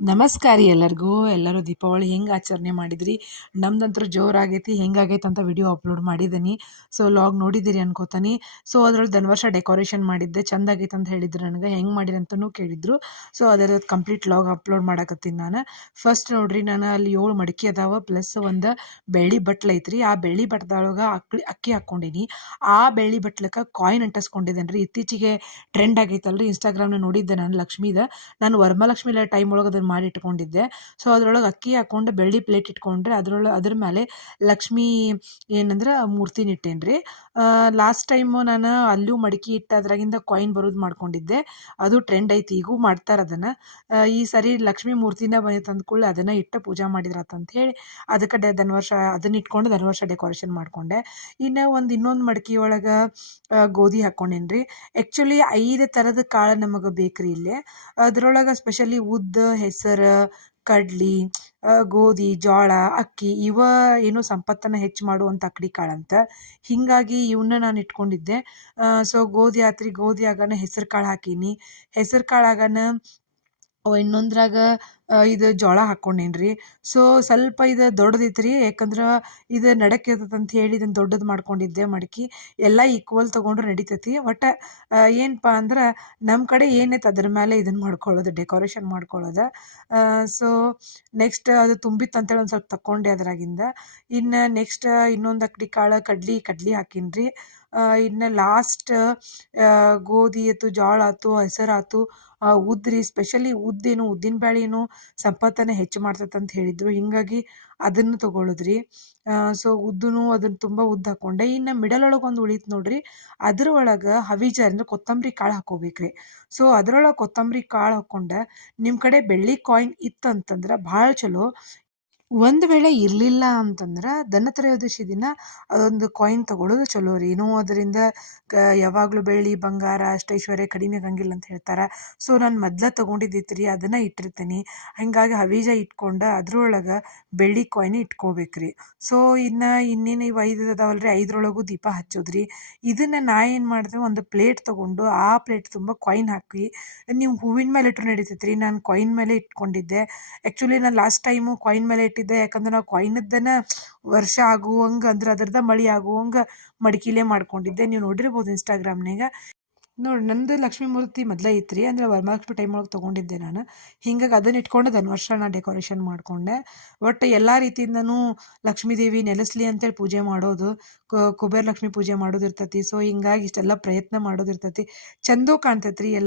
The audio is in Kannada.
ನಮಸ್ಕಾರ ರೀ ಎಲ್ಲರಿಗೂ. ಎಲ್ಲರೂ ದೀಪಾವಳಿ ಹೆಂಗೆ ಆಚರಣೆ ಮಾಡಿದ್ರಿ? ನಮ್ದಂತೂ ಜೋರಾಗೈತಿ. ಹೆಂಗಾಗೈತೆ ಅಂತ ವಿಡಿಯೋ ಅಪ್ಲೋಡ್ ಮಾಡಿದ್ದೀನಿ. ಸೊ ಲಾಗ್ ನೋಡಿದ್ದೀರಿ ಅನ್ಕೋತಾನೆ. ಸೊ ಅದ್ರಲ್ಲಿ ಧನುವರ್ಷ ಡೆಕೋರೇಷನ್ ಮಾಡಿದ್ದೆ, ಚಂದ ಆಗೈತೆ ಅಂತ ಹೇಳಿದ್ರು ನನಗೆ. ಹೆಂಗೆ ಮಾಡಿರಿ ಅಂತಲೂ ಕೇಳಿದ್ರು. ಸೊ ಅದರದ್ದು ಕಂಪ್ಲೀಟ್ ಲಾಗ್ ಅಪ್ಲೋಡ್ ಮಾಡಕತ್ತೀನಿ ನಾನು. ಫಸ್ಟ್ ನೋಡ್ರಿ, ನಾನು ಅಲ್ಲಿ 7 ಮಡಿಕೆ ಅದಾವ, ಪ್ಲಸ್ ಒಂದು ಬೆಳ್ಳಿ ಬಟ್ಲು ಐತ್ರಿ. ಆ ಬೆಳ್ಳಿ ಬಟ್ಲದೊಳಗೆ ಅಕ್ಕಿ ಹಾಕ್ಕೊಂಡೀನಿ. ಆ ಬೆಳ್ಳಿ ಬಟ್ಲಕ್ಕೆ ಕಾಯಿನ್ ಅಂಟಿಸ್ಕೊಂಡಿದ್ದೇನೆ ರೀ. ಇತ್ತೀಚೆಗೆ ಟ್ರೆಂಡ್ ಆಗೈತಲ್ರಿ, ಇನ್ಸ್ಟಾಗ್ರಾಮ್ನ ನೋಡಿದ್ದೆ ನಾನು ಲಕ್ಷ್ಮೀದ. ನಾನು ವರಮಹಾಲಕ್ಷ್ಮಿ ಟೈಮ್ ಒಳಗೆ ಅದನ್ನು ಮಾಡಿ ಇಟ್ಕೊಂಡಿದ್ದೆ. ಸೊ ಅದ್ರೊಳಗೆ ಅಕ್ಕಿ ಹಾಕ್ಕೊಂಡು ಬೆಳ್ಳಿ ಪ್ಲೇಟ್ ಇಟ್ಕೊಂಡ್ರೆ ಅದ್ರ ಮೇಲೆ ಲಕ್ಷ್ಮೀ ಏನಂದ್ರೆ ಮೂರ್ತಿನ ಇಟ್ಟೇನಿ ರೀ. ಲಾಸ್ಟ್ ಟೈಮು ನಾನು ಅಲ್ಲೂ ಮಡಿಕೆ ಇಟ್ಟು ಅದ್ರಾಗಿಂದ ಕಾಯಿನ್ ಬರೋದು ಮಾಡ್ಕೊಂಡಿದ್ದೆ. ಅದು ಟ್ರೆಂಡ್ ಐತಿ, ಈಗೂ ಮಾಡ್ತಾರೆ ಅದನ್ನು. ಈ ಸರಿ ಲಕ್ಷ್ಮೀ ಮೂರ್ತಿನ ತಂದ್ಕೊಳ್ಳಿ ಅದನ್ನು ಇಟ್ಟು ಪೂಜೆ ಮಾಡಿದ್ರಾತಂತ ಹೇಳಿ ಅದಕ್ಕೆ ಧನುವರ್ಷ ಅದನ್ನ ಇಟ್ಕೊಂಡು ಧನುವರ್ಷ ಡೆಕೋರೇಷನ್ ಮಾಡಿಕೊಂಡೆ. ಇನ್ನು ಇನ್ನೊಂದು ಮಡಿಕೆ ಒಳಗೆ ಗೋಧಿ ಹಾಕ್ಕೊಂಡೇನಿ ರೀ. ಆ್ಯಕ್ಚುಲಿ 5 ಥರದ ಕಾಳು ನಮಗೆ ಬೇಕ್ರಿ ಇಲ್ಲಿ. ಅದ್ರೊಳಗೆ ಸ್ಪೆಷಲಿ ಉದ್ದ, ಹೆಸರು, ಕಡ್ಲಿ, ಗೋಧಿ, ಜೋಳ, ಅಕ್ಕಿ ಇವ ಏನು ಸಂಪತ್ತನ್ನು ಹೆಚ್ಚು ಮಾಡುವಂಥ ಅಕ್ಕಡಿ ಕಾಳಂತ. ಹೀಗಾಗಿ ಇವನ್ನ ನಾನು ಇಟ್ಕೊಂಡಿದ್ದೆ. ಸೊ ಗೋಧಿ ಆತ್ರಿ, ಗೋಧಿ ಆಗಾನ ಹೆಸರು ಕಾಳು ಹಾಕೀನಿ. ಹೆಸರು ಕಾಳು ಆಗಾನ ಇನ್ನೊಂದ್ರಾಗ ಇದು ಜೋಳ ಹಾಕ್ಕೊಂಡೇನಿ ರೀ. ಸೊ ಸ್ವಲ್ಪ ಇದು ದೊಡ್ಡದೈತೆ ರೀ, ಯಾಕಂದ್ರೆ ಇದು ನಡಕ್ಕೆ ಇರ್ತೈತೆ ಅಂತ ಹೇಳಿ ಇದನ್ನು ದೊಡ್ಡದು ಮಾಡ್ಕೊಂಡಿದ್ದೆ ಮಡಿಕೆ. ಎಲ್ಲ ಈಕ್ವಲ್ ತೊಗೊಂಡ್ರೆ ನಡಿತೈತಿ. ಒಟ್ಟು ಏನಪ್ಪ ಅಂದ್ರೆ ನಮ್ಮ ಕಡೆ ಏನೈತೆ ಅದ್ರ ಮೇಲೆ ಇದನ್ನು ಮಾಡ್ಕೊಳ್ಳೋದು, ಡೆಕೋರೇಷನ್ ಮಾಡ್ಕೊಳ್ಳೋದು. ಸೊ ನೆಕ್ಸ್ಟ್ ಅದು ತುಂಬಿತ್ತು ಅಂತೇಳಿ ಒಂದು ಸ್ವಲ್ಪ ತಗೊಂಡೆ ಅದ್ರಾಗಿಂದ. ಇನ್ನು ನೆಕ್ಸ್ಟ್ ಇನ್ನೊಂದು ಅಕ್ಕಡಿ ಕಾಳು ಕಡ್ಲಿ ಹಾಕೀನಿ ರೀ. ಇನ್ನು ಲಾಸ್ಟ್ ಗೋಧಿ ಆಯ್ತು, ಜೋಳ ಆಯ್ತು, ಹೆಸರಾಯ್ತು, ಉದ್ರಿ ಸ್ಪೆಷಲಿ ಉದ್ದಿನ ಬ್ಯಾಳಿನೂ ಸಂಪತ್ತನ್ನು ಹೆಚ್ಚು ಮಾಡ್ತೈತೆ ಅಂತ ಹೇಳಿದರು. ಹೀಗಾಗಿ ಅದನ್ನು ತೊಗೊಳೋದ್ರಿ. ಸೊ ಅದನ್ನು ತುಂಬ ಉದ್ದು ಹಾಕ್ಕೊಂಡೆ. ಇನ್ನು ಮಿಡಲ್ ಒಳಗೆ ಒಂದು ಉಳಿತು ನೋಡ್ರಿ, ಅದ್ರ ಒಳಗೆ ಹವಿಜ ಅಂದರೆ ಕೊತ್ತಂಬರಿ ಕಾಳು ಹಾಕ್ಕೋಬೇಕ್ರಿ. ಸೊ ಅದ್ರೊಳಗೆ ಕೊತ್ತಂಬರಿ ಕಾಳು ಹಾಕ್ಕೊಂಡೆ. ನಿಮ್ಮ ಕಡೆ ಬೆಳ್ಳಿ ಕಾಯಿನ್ ಇತ್ತಂತಂದ್ರೆ ಭಾಳ ಚಲೋ. ಒಂದು ವೇಳೆ ಇರಲಿಲ್ಲ ಅಂತಂದ್ರೆ ಧನತ್ರಯೋದಶಿ ದಿನ ಅದೊಂದು ಕಾಯಿನ್ ತೊಗೊಳೋದು ಚಲೋ ರೀ. ಏನೋ ಅದರಿಂದ ಯಾವಾಗಲೂ ಬೆಳ್ಳಿ ಬಂಗಾರ ಅಷ್ಟೈಶ್ವರ್ಯ ಕಡಿಮೆ ಆಗಂಗಿಲ್ಲ ಅಂತ ಹೇಳ್ತಾರೆ. ಸೊ ನಾನು ಮೊದ್ಲು ತೊಗೊಂಡಿದ್ದೈತೆ ರೀ, ಅದನ್ನು ಇಟ್ಟಿರ್ತೀನಿ. ಹಾಗಾಗಿ ಹವೀಜ ಇಟ್ಕೊಂಡು ಅದ್ರೊಳಗೆ ಬೆಳ್ಳಿ ಕಾಯಿನ್ ಇಟ್ಕೋಬೇಕ್ರಿ. ಸೊ ಇನ್ನೇನು ಇವು 5 ಅದಾವಲ್ರಿ, 5ರೊಳಗೂ ದೀಪ ಹಚ್ಚೋದ್ರಿ. ಇದನ್ನು ನಾ ಏನು ಮಾಡಿದೆ, ಒಂದು ಪ್ಲೇಟ್ ತೊಗೊಂಡು ಆ ಪ್ಲೇಟ್ ತುಂಬ ಕಾಯಿನ್ ಹಾಕಿ, ನೀವು ಹೂವಿನ ಮೇಲೆ ಇಟ್ಟರು ನಡೀತೈತೆ ರೀ. ನಾನು ಕಾಯಿನ್ ಮೇಲೆ ಇಟ್ಕೊಂಡಿದ್ದೆ. ಆ್ಯಕ್ಚುಲಿ ನಾನು ಲಾಸ್ಟ್ ಟೈಮು ಕಾಯಿನ್ ಮೇಲೆ ಇಟ್ಟಿದ್ದೆ, ಯಾಕಂದ್ರೆ ನಾವು ಕಾಯಿನದ್ದನ್ನು ವರ್ಷ ಆಗುವಂಗೆ ಅಂದ್ರೆ ಅದ್ರದ್ದು ಮಳೆ ಆಗುವಂಗೆ ಮಡಿಕೆಲೇ ಮಾಡ್ಕೊಂಡಿದ್ದೆ. ನೀವು ನೋಡಿರ್ಬೋದು ಇನ್ಸ್ಟಾಗ್ರಾಮ್ನಾಗ. ನೋಡಿ, ನಂದು ಲಕ್ಷ್ಮೀ ಮೂರ್ತಿ ಮೊದಲೇ ಇತ್ತು ರೀ, ಅಂದರೆ ವರಮಹಾಲಕ್ಷ್ಮಿ ಟೈಮ್ ಒಳಗೆ ತೊಗೊಂಡಿದ್ದೆ ನಾನು. ಹೀಗಾಗಿ ಅದನ್ನು ಇಟ್ಕೊಂಡು ಧನುವರ್ಷ ನಾನು ಡೆಕೋರೇಷನ್ ಮಾಡಿಕೊಂಡೆ. ಒಟ್ಟು ಎಲ್ಲ ರೀತಿಯಿಂದನೂ ಲಕ್ಷ್ಮೀ ದೇವಿ ನೆಲೆಸಲಿ ಅಂತೇಳಿ ಪೂಜೆ ಮಾಡೋದು, ಕುಬೇರ ಲಕ್ಷ್ಮಿ ಪೂಜೆ ಮಾಡೋದು ಇರ್ತೈತಿ. ಸೊ ಹಿಂಗಾಗಿ ಇಷ್ಟೆಲ್ಲ ಪ್ರಯತ್ನ ಮಾಡೋದು ಇರ್ತೈತಿ. ಚಂದೂ ಕಾಣ್ತೈತೆ ರೀ ಎಲ್ಲ.